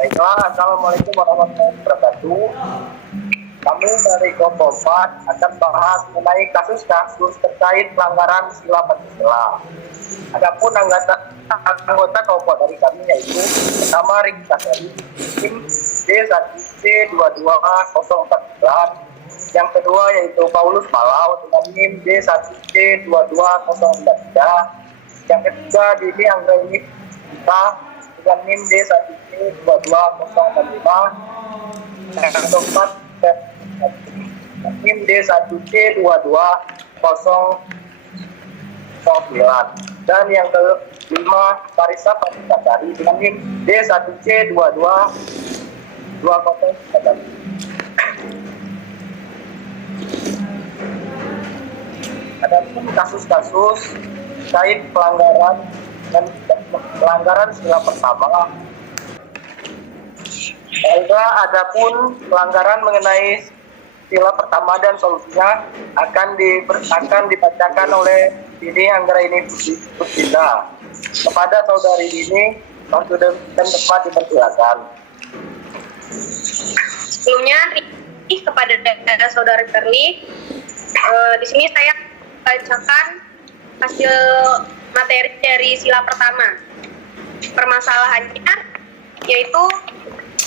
Baiklah, Assalamualaikum warahmatullahi wabarakatuh. Kami dari Kelompok 4 akan bahas mengenai kasus-kasus terkait pelanggaran sila Pancasila. Adapun anggota kelompok dari kami yaitu pertama Rik Kasari, tim D1C22049, yang kedua yaitu Paulus Malau dengan NIM D1C22093, yang ketiga Dini Anggraini kita dengan NIM D1C22045, yang keempat NIM D1C22009, dan yang kelima Parisa Pancasari dengan NIM D1C22209. Adapun kasus-kasus terkait pelanggaran sila pertama. Adapun pelanggaran mengenai sila pertama dan solusinya akan dibacakan oleh Dini Anggraini Pustinda. Kepada saudari Dini, waktu dan tempat dipersilakan. Sebelumnya, kepada saudara Kerli, di sini saya bacakan hasil materi dari sila pertama. Permasalahannya yaitu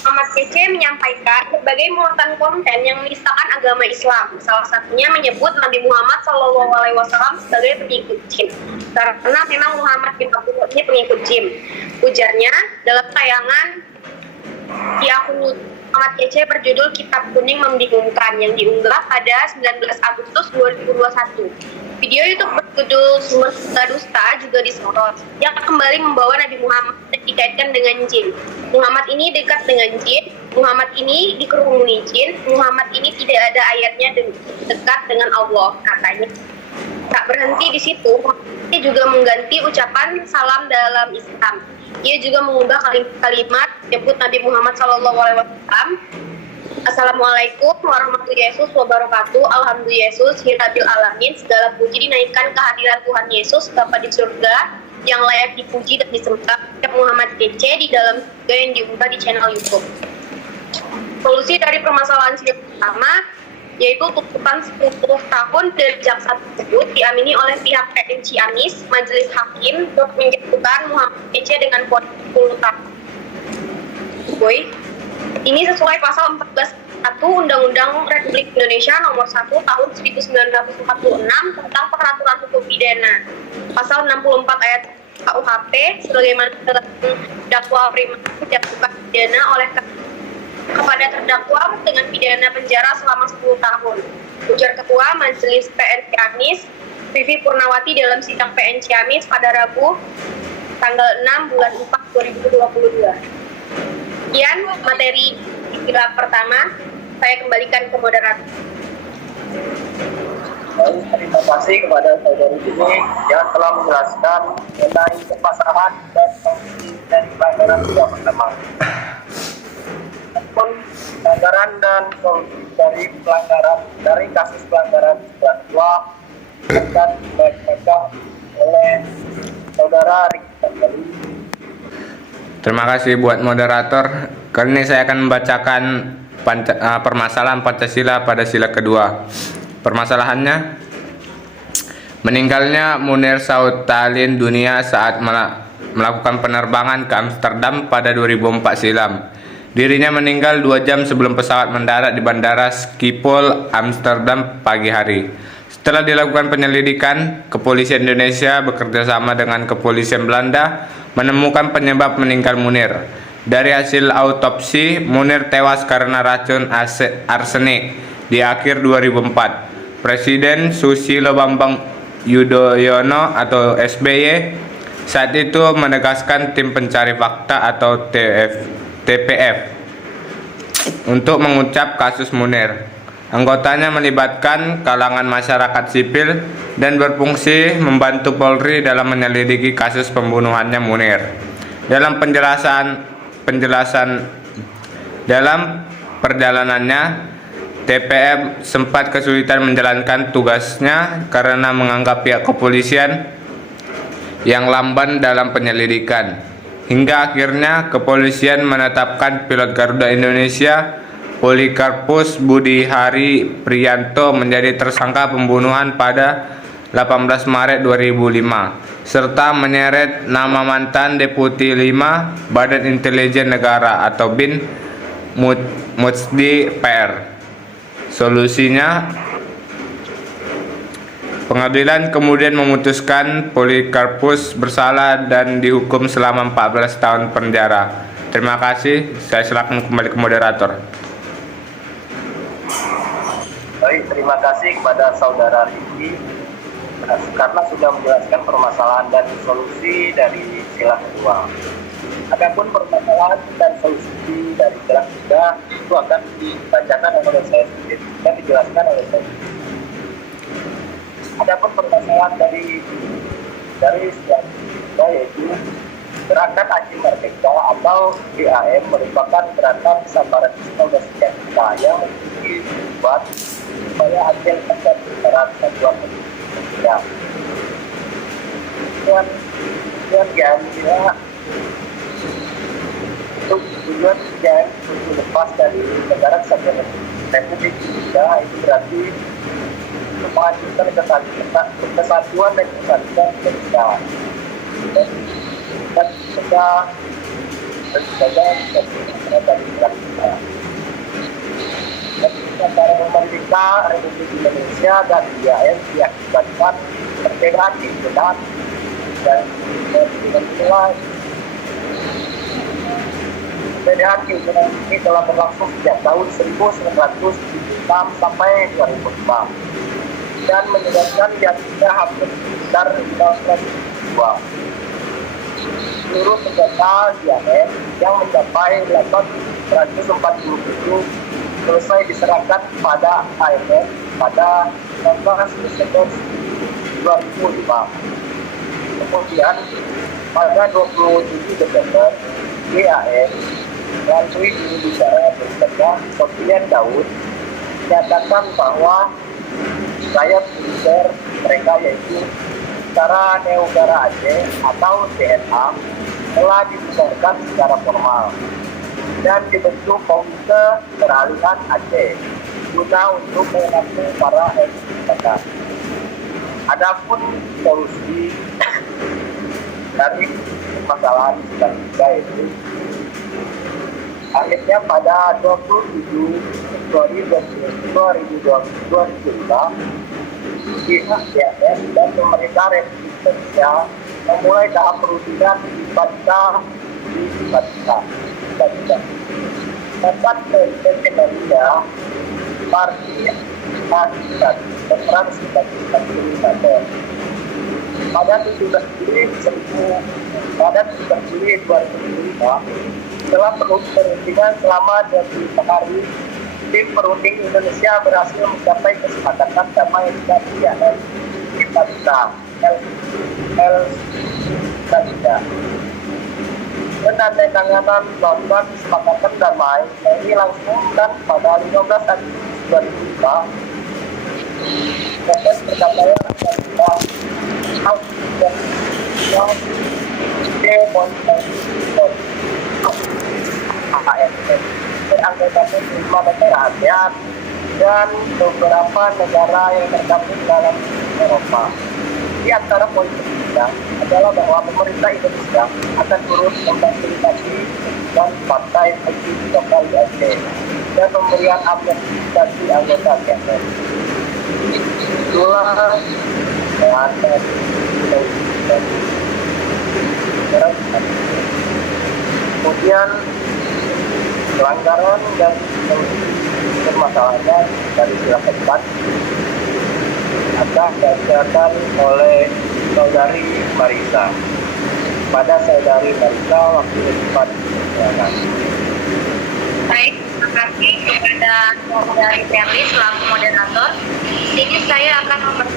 Ahmad PC menyampaikan berbagai muatan konten yang menistakan agama Islam. Salah satunya menyebut Nabi Muhammad SAW sebagai pengikut jin. Karena memang Muhammad bin Abdullah ini pengikut jin. Ujarnya dalam tayangan di akun Ahmad PC berjudul Kitab Kuning Membingungkan yang diunggah pada 19 Agustus 2021. Video YouTube berjudul Sumber Dusta juga disorot, yang kembali membawa Nabi Muhammad dikaitkan dengan jin. Muhammad ini dekat dengan jin, Muhammad ini dikerumuni jin, Muhammad ini tidak ada ayatnya dekat dengan Allah, katanya. Tak berhenti di situ, dia juga mengganti ucapan salam dalam Islam. Ia juga mengubah kalimat menyebut Nabi Muhammad SAW. Assalamualaikum warahmatullahi wabarakatuh. Alhamdulillah Yesus hirabil alamin. Segala puji dinaikkan kehadiran Tuhan Yesus Bapa di surga yang layak dipuji dan disembah. Muhammad DC di dalam surga yang diunggah di channel YouTube. Solusi dari permasalahan sila pertama yaitu tuntutan 10 tahun dari jaksa tersebut diamini oleh pihak PN Ciamis. Majelis Hakim untuk menjatuhkan Muhammad DC dengan vonis 10 tahun. Ini sesuai pasal 14 Undang-Undang Republik Indonesia Nomor 1 Tahun 1946 tentang Peraturan Hukum Pidana. Pasal 64 ayat KUHP sebagaimana terdakwa prima dijatuhkan pidana oleh kepada terdakwa dengan pidana penjara selama 10 tahun. Ujar Ketua Majelis PN Ciamis, Vivi Purnawati dalam sidang PN Ciamis pada Rabu tanggal 6 bulan 4 2022. Sekian materi sila pertama, saya kembalikan ke moderator. Terima kasih kepada saudari Dini yang telah menjelaskan mengenai permasalahan dan solusi dari pelanggaran sila pertama. Adapun pelanggaran dan solusi dari kasus pelanggaran sila kedua akan dibacakan oleh saudara Rik Kasari. Terima kasih buat moderator. Kali ini saya akan membacakan permasalahan Pancasila pada sila kedua. Permasalahannya, meninggalnya Munir Saud Talin dunia saat melakukan penerbangan ke Amsterdam pada 2004 silam. Dirinya meninggal 2 jam sebelum pesawat mendarat di Bandara Schiphol, Amsterdam pagi hari. Setelah dilakukan penyelidikan, kepolisian Indonesia bekerjasama dengan kepolisian Belanda menemukan penyebab meninggal Munir. Dari hasil autopsi, Munir tewas karena racun arsenik di akhir 2004. Presiden Susilo Bambang Yudhoyono atau SBY saat itu menegaskan tim pencari fakta atau TPF untuk mengucap kasus Munir. Anggotanya melibatkan kalangan masyarakat sipil dan berfungsi membantu Polri dalam menyelidiki kasus pembunuhannya Munir. Dalam dalam perjalanannya, TPF sempat kesulitan menjalankan tugasnya karena menganggap pihak kepolisian yang lamban dalam penyelidikan. hingga akhirnya kepolisian menetapkan pilot Garuda Indonesia Polikarpus Budi Hari Priyanto menjadi tersangka pembunuhan pada 18 Maret 2005 serta menyeret nama mantan Deputi 5 Badan Intelijen Negara atau BIN Mutsdi PR. Solusinya, pengadilan kemudian memutuskan Polikarpus bersalah dan dihukum selama 14 tahun penjara. Terima kasih, saya silakan kembali ke moderator. Baik, terima kasih kepada Saudara Riki karena sudah menjelaskan permasalahan dan solusi dari sila kedua. Adapun permasalahan dan solusi dari sila ketiga itu akan dibacakan oleh saya sendiri dan dijelaskan oleh saya sendiri. Adapun permasalahan dari sila ketiga yaitu Gerakan Aceh Merdeka atau GAM merupakan gerakan separatisme bersenjata kita yang dibuat supaya Aceh dapat bicara kesatuan Indonesia. Dan GAM tujuan GAM untuk lepas dari negara kesatuan Republik Indonesia itu berarti memajukan kesatuan dan kesatuan Indonesia. Dan sudah dari kita. Antara pemerintah Republik Indonesia dan GAM diakibatkan perbedaan pikiran dan nilai. Perbedaan pikiran ini telah berlangsung sejak tahun 1976 sampai 2005 dan menyebabkan jatuhnya hampir sekitar 1902. Seluruh senjata GAM yang mencapai 847 selesai diserahkan pada AFF pada 19 Desember 2005. Kemudian pada 27 Desember GAM melalui juru bicara beserta Sofian Daud menyatakan bahwa sayap militer mereka yaitu Tentara Neogara Aceh atau TNA telah dibubarkan secara formal dan dibentuk Komite Peralihan Aceh guna untuk menampung para ex-tentara. Adapun solusi dari permasalahan kita itu akhirnya pada 27 Februari 2005 pihak GAM dan pemerintah Republik Indonesia memulai tahap perundingan di Batita. Tempat Presiden Indonesia Parti Pakistan berperan sebagai fasilitator. Pada 17 Juli 2005, setelah perundingan selama 25 hari, tim perunding Indonesia berhasil mencapai kesepakatan damai dengan GAM di Batita. Penandatanganan melakukan kesepakatan damai ini langsung dan pada 15 Agustus 2005 proses perdamaian anggota 5 negara ASEAN dan beberapa negara yang tergabung dalam Eropa. Di antara poin pentingnya adalah bahwa pemerintah Indonesia akan turut memfasilitasi dan partai politik lokal di Aceh dan pemberian apresiasi anggota GAM. Itulah kemudian pelanggaran dan permasalahan dari sila keempat akan dibacakan oleh Saudari Marisa. Pada Saudari Marisa, waktu depan silakan. Baik, terima kasih kepada Saudari Perli selaku moderator. Di sini saya akan membahas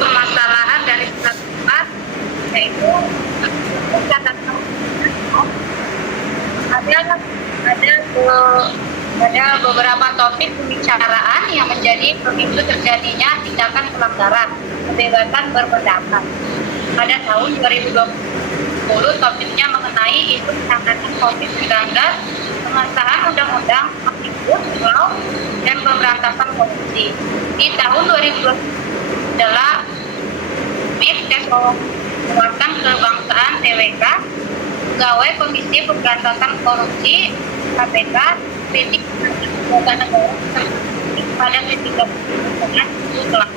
permasalahan dari sila keempat, yaitu catatan ada beberapa topik pembicaraan yang menjadi pemicu terjadinya tindakan pelanggaran kebebasan berpendapat pada tahun 2020 topiknya mengenai isu penanganan COVID-19, pengesahan Undang-Undang Omnibus Law dan pemberantasan korupsi. Di tahun 2020 adalah tes wawasan kebangsaan TWK, pegawai Komisi Pemberantasan Korupsi KPK, kritik lembaga negara pada ketiga telah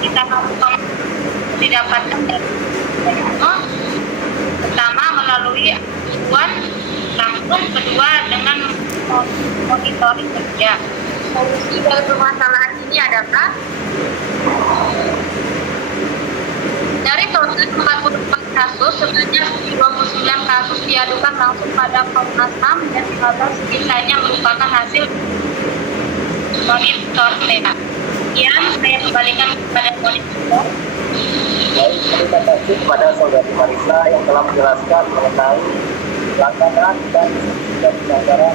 kita didapatkan pertama melalui acuan langsung, kedua dengan monitoring kerja. Solusi dari permasalahan ini adalah dari total 44 kasus, sebanyak 29 kasus diadukan langsung pada Komnas HAM dan 15 sisanya merupakan hasil monitoring. Sekian, saya kembalikan kepada monitor. Baik, terima kasih kepada Saudari Marisa yang telah menjelaskan mengenai pelanggaran dan pelanggaran.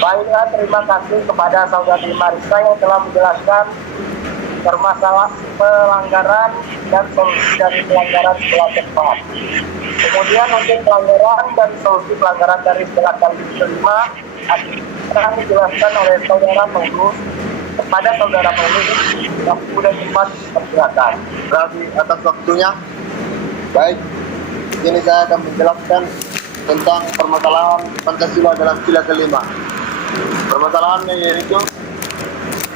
Baiklah, terima kasih kepada Saudari Marisa yang telah menjelaskan permasalahan pelanggaran dan solusi dari pelanggaran setelah tepat. Kemudian untuk pelanggaran dan solusi pelanggaran dari setelah kali kelima akan dijelaskan oleh Saudara Paulus kepada Saudara Paulus yang sudah sempat dipersilakan. Berarti atas waktunya. Baik, ini saya akan menjelaskan tentang permasalahan Pancasila dalam sila kelima. Permasalahannya yaitu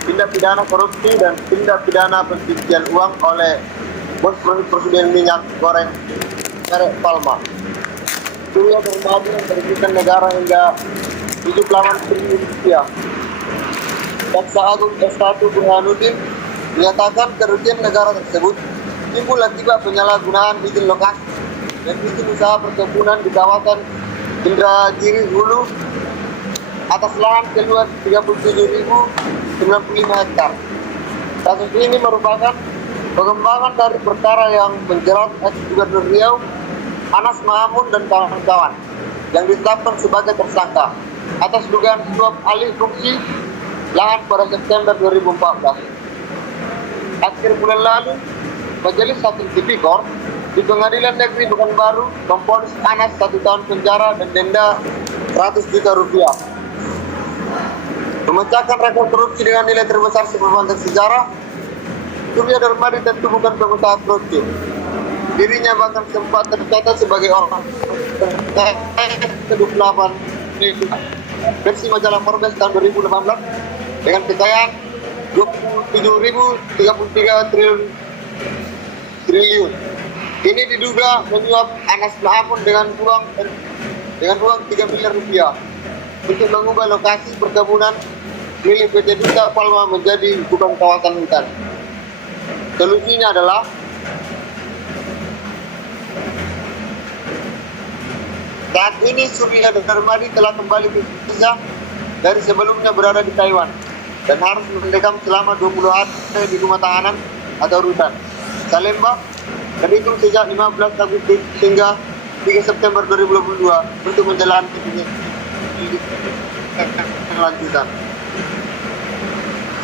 tindak pidana korupsi dan tindak pidana pencucian uang oleh bos presiden minyak goreng merek Palma. Surya Permadi yang merugikan negara hingga 78 triliun rupiah. Jaksa Agung S1 Burhanuddin menyatakan kerugian negara tersebut timbul akibat penyalahgunaan izin lokasi dan izin usaha perkebunan di kawasan Indragiri Hulu atas lahan seluas 37.095 hektar. Kasus ini merupakan pengembangan dari perkara yang menjerat ex-Gubernur Riau, Anas Mahamun dan kawan-kawan yang ditetapkan sebagai tersangka atas dugaan suap alih fungsi lahan pada September 2014. Akhir bulan lalu, Majelis Hakim Tipikor di Pengadilan Negeri Pekanbaru memvonis Anas 1 tahun penjara dan denda 100 juta rupiah. Memecahkan rekor korupsi dengan nilai terbesar sepanjang sejarah, Surya Darmadi tentu bukan pengusaha korupsi. Dirinya bahkan sempat tercatat sebagai orang ke-28 di versi majalah Forbes tahun 2018 dengan kekayaan 27.033 triliun. Ini diduga menyuap Anas Mahamun dengan uang 3 miliar rupiah untuk mengubah lokasi perkebunan milik PT Duta Palma menjadi bukan kawasan hutan. Solusinya adalah saat ini Surya Darmadi telah kembali ke Indonesia dari sebelumnya berada di Taiwan dan harus mendekam selama 20 hari di rumah tahanan atau rutan Salemba terhitung sejak 15 Agustus hingga 3 September 2022 untuk menjalani lanjutan.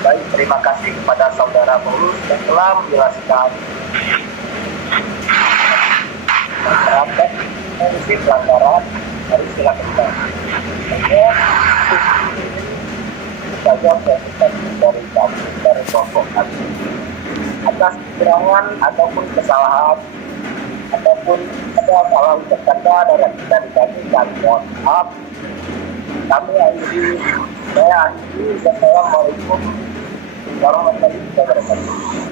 Baik, terima kasih kepada Saudara Paulus yang telah menjelaskan menerapkan solusi pelanggaran dari sila kelima. Saja dari kami dari kelompok kami atas kekurangan ataupun kesalahan ataupun ada hal-hal terkata dari kami mohon maaf. Kami akhiri, saya akhiri. Assalamualaikum warahmatullahi wabarakatuh.